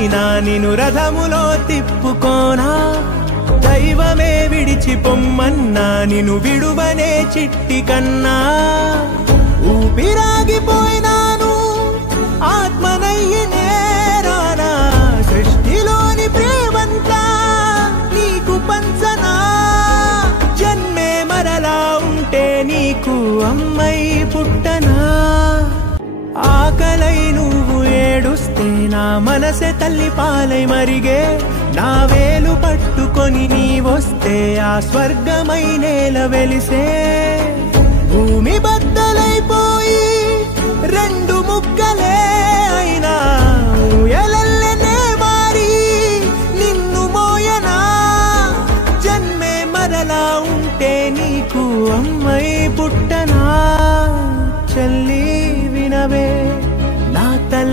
అయినా నిన్ను రథములో తిప్పుకోనా దైవమే విడిచి పొమ్మన్నా నిన్ను విడువనే చిట్టి కన్నా ఊపిరాగిపోయినాను ఆత్మనయ్యి నేరానా సృష్టిలోని ప్రేమంతా నీకు పంచనా జన్మే మరలా ఉంటే నీకు అమ్మై పుట్టనా ఆకలై నువ్వు ఏడుస్తే నా మనసే తల్లి పాలై మరిగే నా వేలు పట్టుకొని నీ వస్తే ఆ స్వర్గమై నేల వెలిసే భూమి బద్దలైపోయి రెండు